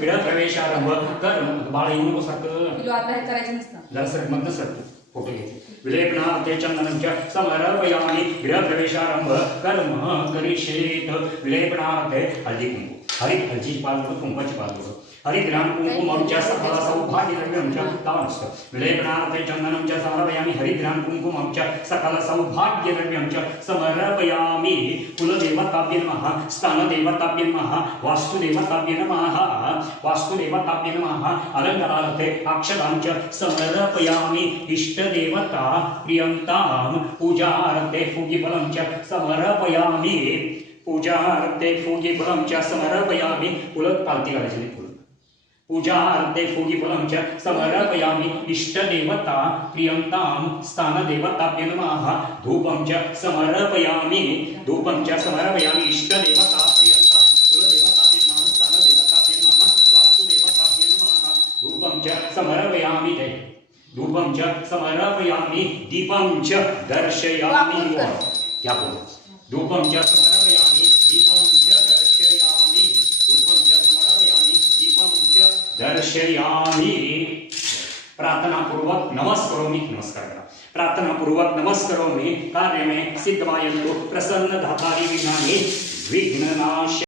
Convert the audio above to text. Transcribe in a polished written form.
गृहप्रवेशारंभ कर बाळ येऊ नको सारखं किलो आता हे करायचं नसतं जरा सर मग सर फोटो घ्यायचे विलेपनार्थे चंदनंच समर्पयामि गृहप्रवेशारंभ कर्म करिष्येत विलेपनार्थे हळदी कुंकू हळदीची पाच बोट कुंकवाची पाच बोट हरिग्राम कुंकुमंच सकल सौभाग्यद्रव्यंच तावनस्त विलेपनार्थे चंदनंच समर्पयामि हरिग्राम कुंकुमंच सकल सौभाग्यद्रव्यंच समर्पयामि कुलदेवताभ्ये नमः स्थानदेवताभ्ये नमः वास्तुदेवताभ्ये नमः वास्तुदेवताभ्ये नमः अलंकारार्थे अक्षतांच समर्पयामि इष्टदेवता प्रियंतां पूजार्थे फुगिफलं च समर्पयामि पूजार्थे फुगिफलं च समर्पयामि उलट पालती घालायची फुल पूजार्थे फुगिफलं च समर्पयामि इष्टदेवता प्रियंतां स्थानदेवताभ्ये नमः धूपं च समर्पयामि इष्टदेवता प्रियंतां कुलदेवताभ्ये नमः स्थानदेवताभ्ये नमः वास्तुदेवताभ्ये नमः धूपं च समर्पयामि धूपं च समर्पयामि दीपं च दर्शयामि क्या बोलो धूपं च समर्पयामि दीपं च दर्शयामि धूपं च समर्पयामि दीपं च दर्शयामि प्रार्थना पूर्वक नमस्करोमि नमस्कार करा प्रार्थना पूर्वक नमस्करोमि कार्य में सिद्धमायन्तु प्रसन्न धातारि विघ्नानि विघ्ननाश